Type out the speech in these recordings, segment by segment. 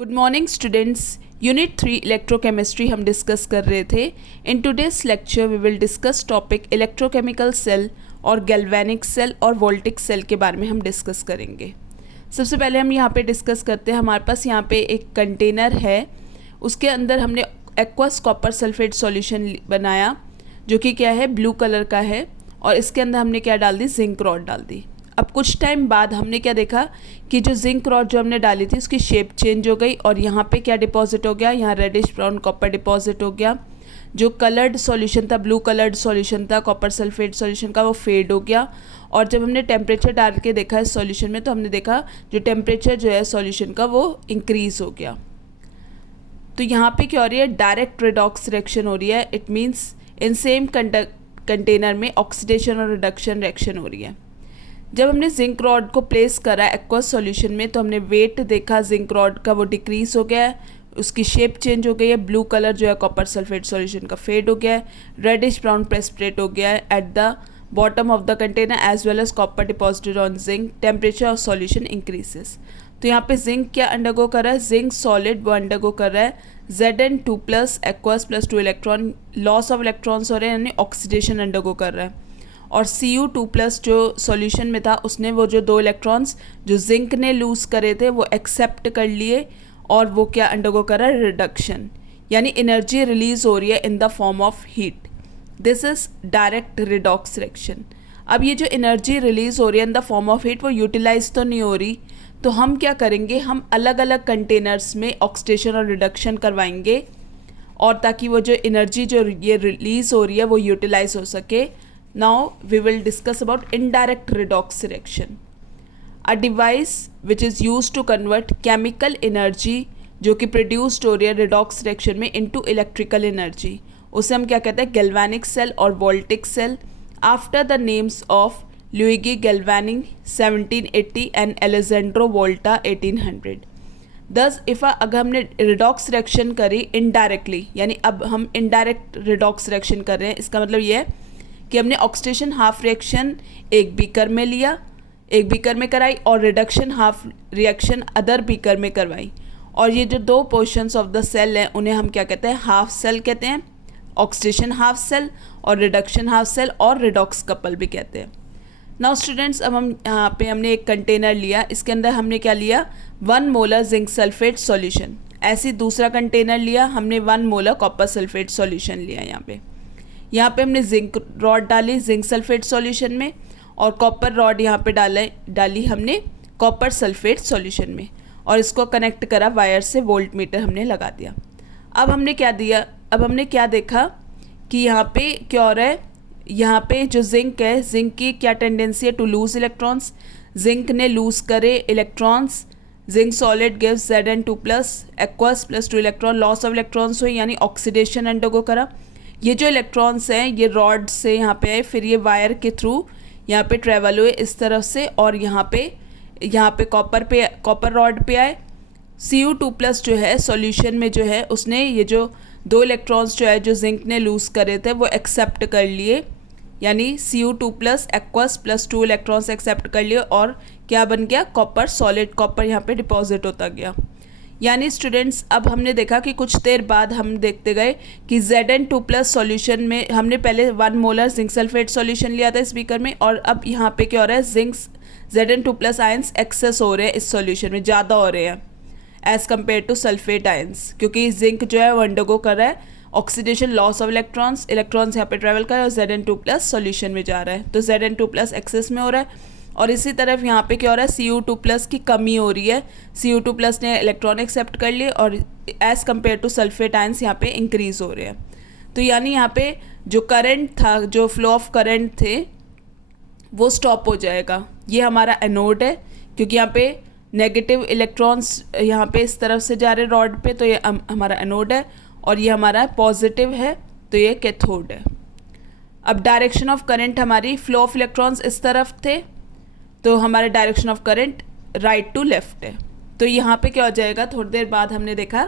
Good morning students. Unit 3 electrochemistry हम discuss कर रहे थे। In today's lecture we will discuss topic electrochemical cell और गैल्वेनिक सेल और वोल्टिक सेल के बारे में हम डिस्कस करेंगे। सबसे पहले हम यहाँ पे डिस्कस करते हैं। हमारे पास यहाँ पे एक कंटेनर है, उसके अंदर हमने एक्वस कॉपर सल्फेट सॉल्यूशन बनाया जो कि क्या है, ब्लू कलर का है, और इसके अंदर हमने क्या डाल दी, जिंक रॉड डाल दी। अब कुछ टाइम बाद हमने क्या देखा कि जो जिंक रॉड जो हमने डाली थी उसकी शेप चेंज हो गई और यहाँ पे क्या डिपॉजिट हो गया, यहाँ रेडिश ब्राउन कॉपर डिपॉजिट हो गया। जो कलर्ड सॉल्यूशन था, ब्लू कलर्ड सॉल्यूशन था कॉपर सल्फेट सॉल्यूशन का, वो फेड हो गया। और जब हमने टेम्परेचर डाल के देखा इस सॉल्यूशन में तो हमने देखा जो टेम्परेचर जो है सॉल्यूशन का वो इंक्रीज़ हो गया। तो यहाँ पे क्या हो रही है, डायरेक्ट रिडॉक्स रिएक्शन हो रही है। It means in same container में ऑक्सीडेशन और रिडक्शन रिएक्शन हो रही है। जब हमने जिंक रॉड को प्लेस करा एक्वस सॉल्यूशन में तो हमने वेट देखा जिंक रॉड का, वो डिक्रीज हो गया है, उसकी शेप चेंज हो गई है। ब्लू कलर जो है कॉपर सल्फेट सॉल्यूशन का फेड हो गया है, रेडिश ब्राउन प्रेसिपिटेट हो गया है at the bottom of the container as well as copper deposited on zinc. Temperature of solution increases. तो यहाँ पे जिंक क्या अंडरगो कर रहा है, जिंक सॉलिड वो अंडरगो कर रहा है Zn2+ aqueous +2 electron, loss of electrons हो रहे हैं यानी ऑक्सीडेशन अंडरगो कर रहा है। और Cu2+ जो सॉल्यूशन में था उसने वो जो 2 इलेक्ट्रॉन्स जो जिंक ने लूज़ करे थे वो एक्सेप्ट कर लिए और वो क्या अंडरगो कर रहा है, रिडक्शन, यानी एनर्जी रिलीज हो रही है in the form of heat. This is direct redox reaction. अब ये जो एनर्जी रिलीज हो रही है in the form of heat वो यूटिलाइज तो नहीं हो रही, तो हम क्या करेंगे, हम अलग अलग कंटेनर्स में ऑक्सीडेशन और रिडक्शन करवाएंगे और ताकि वो जो एनर्जी जो ये रिलीज हो रही है वो यूटिलाइज हो सके। Now we will discuss about indirect redox reaction, a device which is used to convert chemical energy जो कि produced हो रही है redox reaction में into electrical energy, उसे हम क्या कहते हैं, galvanic cell और voltaic cell, after the names of Luigi Galvani 1780 and Alessandro Volta 1800। Thus if अगर हमने redox reaction करी indirectly, यानी अब हम indirect redox reaction कर रहे हैं, इसका मतलब ये है कि हमने ऑक्सीडेशन हाफ रिएक्शन एक बीकर में लिया, एक बीकर में कराई, और reduction half reaction other beaker में करवाई, और ये जो 2 पोर्शंस ऑफ द सेल हैं उन्हें हम क्या कहते हैं, हाफ सेल कहते हैं, ऑक्सीडेशन हाफ सेल और रिडक्शन हाफ सेल, और रिडॉक्स कपल भी कहते हैं। नाउ स्टूडेंट्स, अब हम यहाँ पे हमने एक कंटेनर लिया, इसके अंदर हमने क्या लिया, 1 मोलर जिंक सल्फेट सॉल्यूशन। ऐसे दूसरा कंटेनर लिया, हमने 1 मोलर कॉपर सल्फेट सॉल्यूशन लिया। यहाँ पे हमने जिंक रॉड डाली जिंक सल्फेट सॉल्यूशन में, और कॉपर रॉड यहाँ पे डाली हमने कॉपर सल्फेट सॉल्यूशन में, और इसको कनेक्ट करा वायर से, वोल्ट मीटर हमने लगा दिया। अब हमने क्या देखा कि यहाँ पे क्या हो रहा है, यहाँ पे जो जिंक है, जिंक की क्या टेंडेंसी है, टू लूज इलेक्ट्रॉन्स। जिंक ने लूज करे electrons, zinc solid gives Zn2+ aqueous +2 electron, loss of electrons हुई यानी ऑक्सीडेशन अंडरगो करा। ये जो इलेक्ट्रॉन्स हैं ये रॉड से यहाँ पे आए, फिर ये वायर के थ्रू यहाँ पे ट्रेवल हुए इस तरफ से, और यहाँ पे कॉपर रॉड पे आए। Cu2+ जो है सॉल्यूशन में जो है उसने ये जो 2 इलेक्ट्रॉन्स जो है जो जिंक ने लूज़ करे थे वो एक्सेप्ट कर लिए, यानी Cu2+ एक्वस +2 इलेक्ट्रॉन्स एक्सेप्ट कर लिए, और क्या बन गया, कॉपर सॉलिड, कॉपर यहाँ पे डिपॉजिट होता गया। यानी स्टूडेंट्स अब हमने देखा कि कुछ देर बाद हम देखते गए कि Zn2+ सॉल्यूशन में हमने पहले 1 मोलर जिंक सल्फेट सॉल्यूशन लिया था इस बीकर में, और अब यहाँ पे क्या हो रहा है, जिंक Zn2+ आयंस एक्सेस हो रहे हैं इस सॉल्यूशन में, ज़्यादा हो रहे हैं as compare to sulphate ions, क्योंकि जिंक जो है वो अंडरगो कर रहा है ऑक्सीडेशन, लॉस ऑफ इलेक्ट्रॉन्स यहाँ पे ट्रेवल कर रहा है और Zn2+ सॉल्यूशन में जा रहा है, तो Zn2+ एक्सेस में हो रहा है। और इसी तरफ यहाँ पे क्या हो रहा है, Cu2+ की कमी हो रही है, Cu2+ ने इलेक्ट्रॉन एक्सेप्ट कर लिए और as compare to sulphate ions यहाँ पे इंक्रीज़ हो रहे हैं। तो यानी यहाँ पे जो करंट था, जो फ्लो ऑफ करंट थे वो स्टॉप हो जाएगा। ये हमारा एनोड है, क्योंकि यहाँ पे नेगेटिव इलेक्ट्रॉन्स यहाँ पे इस तरफ से जा रहे रॉड पे, तो ये हमारा एनोड है, और ये हमारा पॉजिटिव है तो ये कैथोड है। अब डायरेक्शन ऑफ करंट हमारी, फ्लो ऑफ इलेक्ट्रॉन्स इस तरफ थे तो हमारा direction of current right to left है। तो यहाँ पे क्या हो जाएगा, थोड़ी देर बाद हमने देखा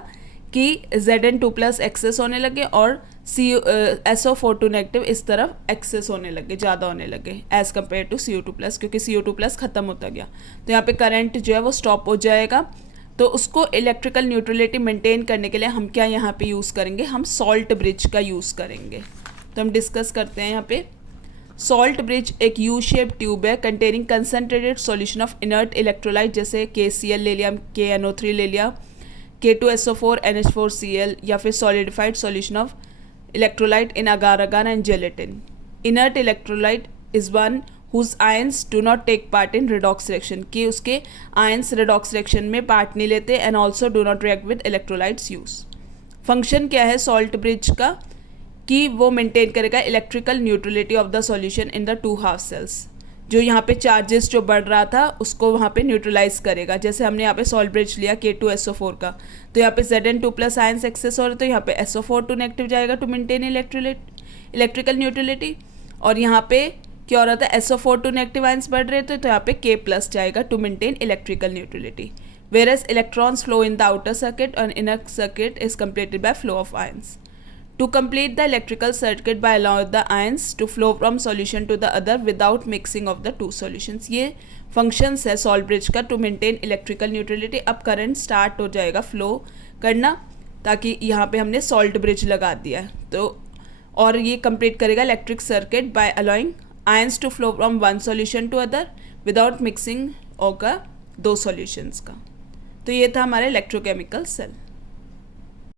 कि Zn2+ एक्सेस होने लगे और SO4 नेगेटिव इस तरफ एक्सेस होने लगे, ज़्यादा होने लगे एज़ कम्पेयर टू Cu2+, क्योंकि Cu2+ ख़त्म होता गया। तो यहाँ पे करंट जो है वो स्टॉप हो जाएगा। तो उसको इलेक्ट्रिकल न्यूट्रलिटी मेंटेन करने के लिए हम क्या यहाँ पे यूज़ करेंगे, हम सॉल्ट ब्रिज का यूज़ करेंगे। तो हम डिस्कस करते हैं यहाँ पे। सॉल्ट ब्रिज एक यू शेप ट्यूब है containing concentrated solution of inert electrolyte, जैसे KCl ले लिया, KNO3 ले लिया, K2SO4 NH4Cl, या फिर solidified solution of electrolyte in agar agar and gelatin. Inert electrolyte is one whose ions do not take part in redox reaction, कि उसके ions redox reaction में पार्ट नहीं लेते, and also do not react with electrolytes use. Function क्या है salt bridge का, कि वो मेंटेन करेगा electrical neutrality of the solution in the two half cells. जो यहाँ पे चार्जेस जो बढ़ रहा था उसको वहाँ पे न्यूट्रलाइज करेगा। जैसे हमने यहाँ पे सॉल्ट ब्रिज लिया K2SO4 का, तो यहाँ पे Zn2+ आयंस एक्सेस हो रहे, तो यहाँ पे SO4 टू नेगेटिव जाएगा टू मेंटेन इलेक्ट्रिकल न्यूट्रलिटी, और यहाँ पे क्या हो रहा था, SO4 टू नेगेटिव आयंस बढ़ रहे थे, तो यहाँ पे K+ जाएगा to maintain electrical neutrality. Whereas electrons flow in the outer circuit and inner circuit is completed by flow of ions. To complete the electrical circuit by allowing the ions to flow from solution to the other without mixing of the two solutions. ये functions है salt bridge का to maintain electrical neutrality. अब current start हो जाएगा flow करना, ताकि यहाँ पे हमने salt bridge लगा दिया है, तो और ये complete करेगा electric circuit by allowing ions to flow from one solution to other without mixing होगा दो solutions का। तो ये था हमारा इलेक्ट्रोकेमिकल सेल।